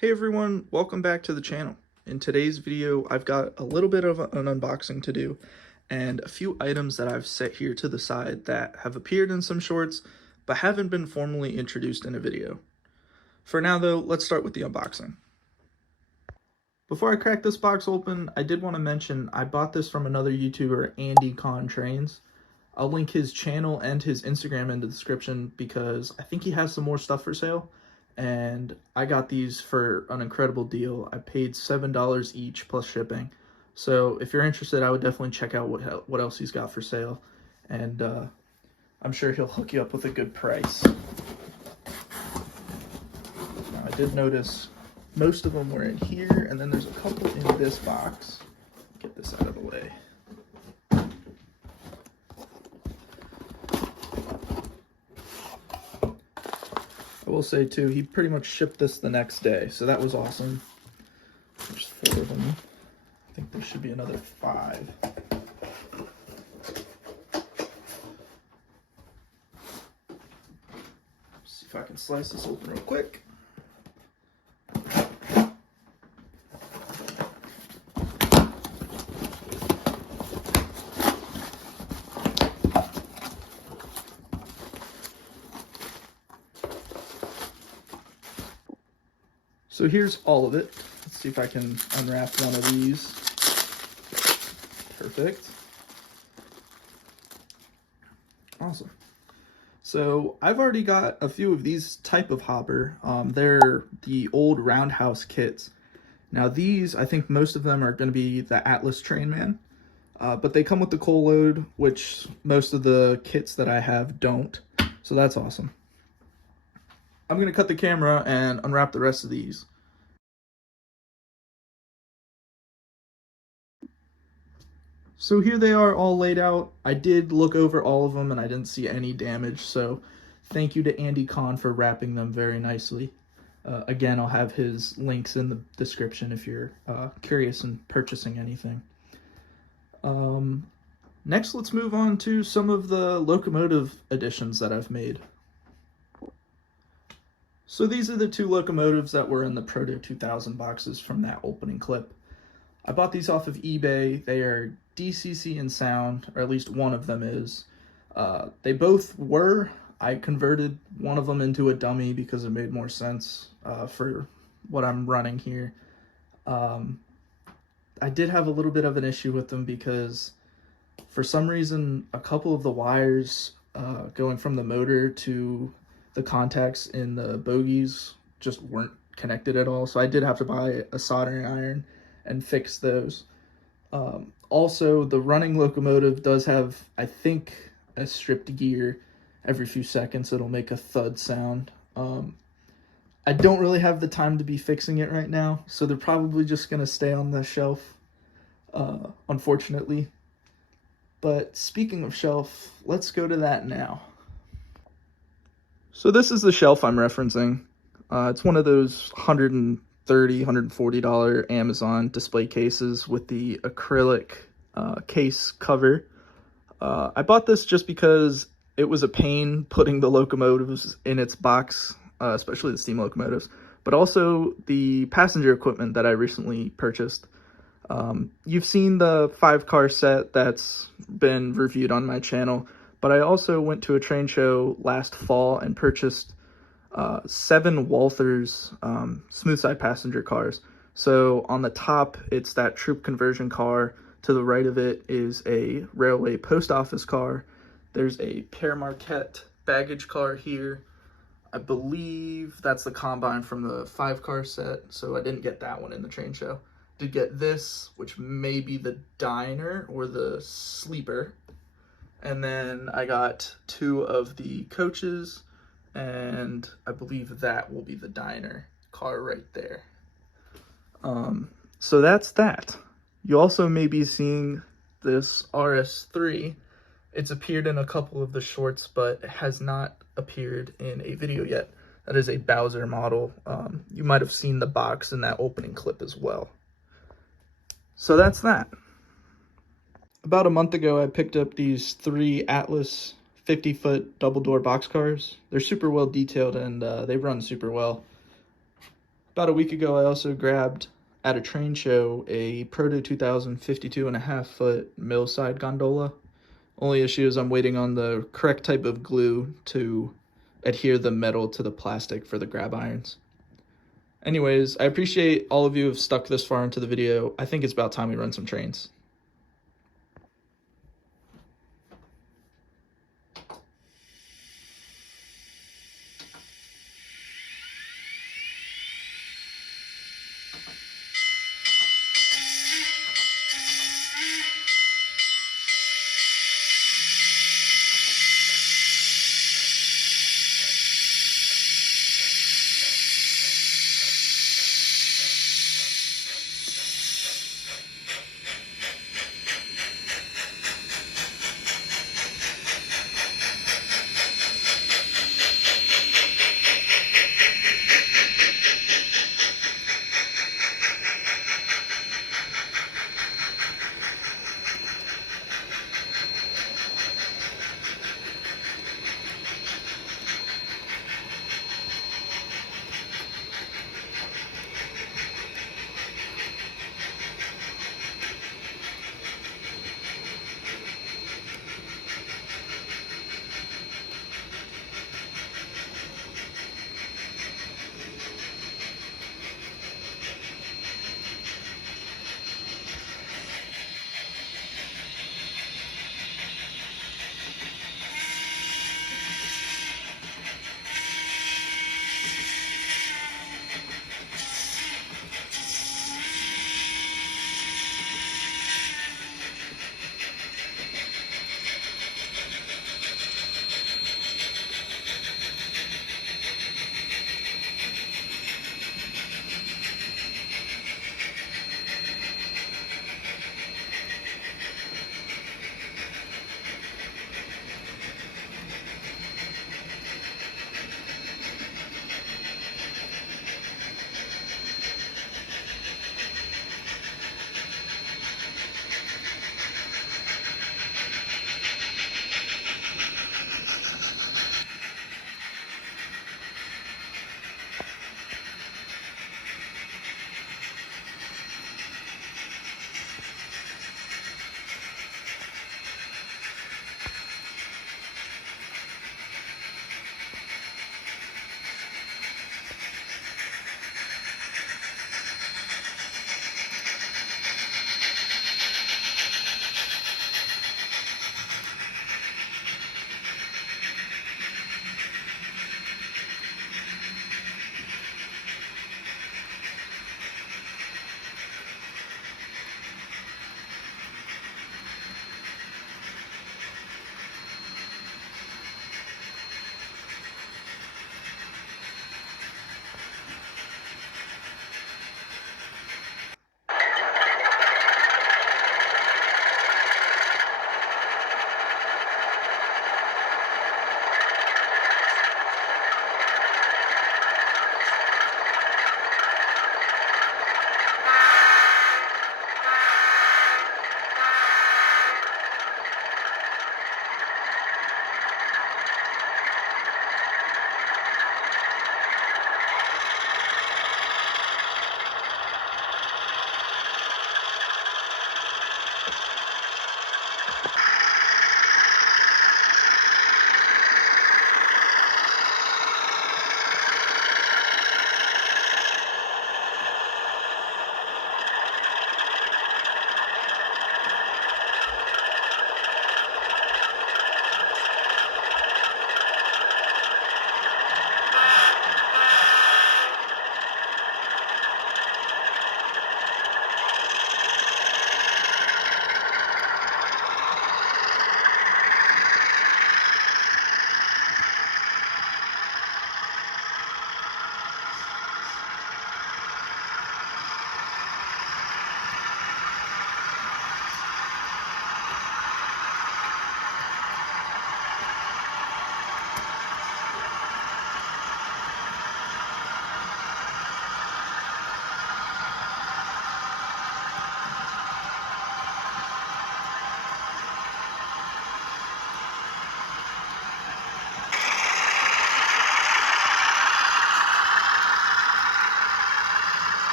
Hey everyone, welcome back to the channel. In today's video, I've got a little bit of an unboxing to do and a few items that I've set here to the side that have appeared in some shorts but haven't been formally introduced in a video. For now though, let's start with the unboxing. Before I crack this box open, I did want to mention I bought this from another YouTuber, Andy Con Trains. I'll link his channel and his Instagram in the description because I think he has some more stuff for sale. And I got these for an incredible deal. I paid $7 each plus shipping. So if you're interested, I would definitely check out what else he's got for sale. And I'm sure he'll hook you up with a good price. Now, I did notice most of them were in here, and then there's a couple in this box. Get this out of the way. I will say too, he pretty much shipped this the next day, so that was awesome. There's 4 of them. I think there should be another 5. See if I can slice this open real quick. So here's all of it. Let's see if I can unwrap one of these. Perfect. Awesome. So I've already got a few of these type of hopper. They're the old roundhouse kits. Now these, I think most of them are going to be the Atlas Trainman, but they come with the coal load, which most of the kits that I have don't. So that's awesome. I'm going to cut the camera and unwrap the rest of these. So here they are all laid out. I did look over all of them and I didn't see any damage, so thank you to Andy Con for wrapping them very nicely. Again, I'll have his links in the description if you're curious in purchasing anything. Next, let's move on to some of the Locomotive editions that I've made. So these are the 2 locomotives that were in the Proto 2000 boxes from that opening clip. I bought these off of eBay. They are DCC in sound, or at least one of them is. They both were. I converted one of them into a dummy because it made more sense for what I'm running here. I did have a little bit of an issue with them because for some reason a couple of the wires going from the motor to the contacts in the bogies just weren't connected at all, so I did have to buy a soldering iron and fix those. Also, the running locomotive does have, I think, a stripped gear. Every few seconds it'll make a thud sound. I don't really have the time to be fixing it right now, so they're probably just going to stay on the shelf, unfortunately. But speaking of shelf, let's go to that now. So this is the shelf I'm referencing. It's one of those $130, $140 Amazon display cases with the acrylic case cover. I bought this just because it was a pain putting the locomotives in its box, especially the steam locomotives, but also the passenger equipment that I recently purchased. You've seen the 5-car set that's been reviewed on my channel, but I also went to a train show last fall and purchased 7 Walthers smooth side passenger cars. So on the top, it's that troop conversion car. To the right of it is a railway post office car. There's a Père Marquette baggage car here. I believe that's the combine from the 5-car set, so I didn't get that one in the train show. Did get this, which may be the diner or the sleeper. And then I got 2 of the coaches, and I believe that will be the diner car right there. So that's that. You also may be seeing this RS3. It's appeared in a couple of the shorts, but it has not appeared in a video yet. That is a Bowser model. You might have seen the box in that opening clip as well. So that's that. About a month ago, I picked up these 3 Atlas 50-foot double-door boxcars. They're super well detailed and they run super well. About a week ago, I also grabbed at a train show a Proto 2000 52.5-foot mill side gondola. Only issue is I'm waiting on the correct type of glue to adhere the metal to the plastic for the grab irons. Anyways, I appreciate all of you who have stuck this far into the video. I think it's about time we run some trains.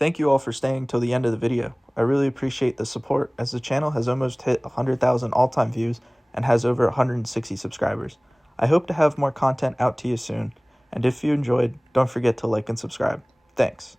Thank you all for staying till the end of the video. I really appreciate the support, as the channel has almost hit 100,000 all-time views and has over 160 subscribers. I hope to have more content out to you soon, and if you enjoyed, don't forget to like and subscribe. Thanks.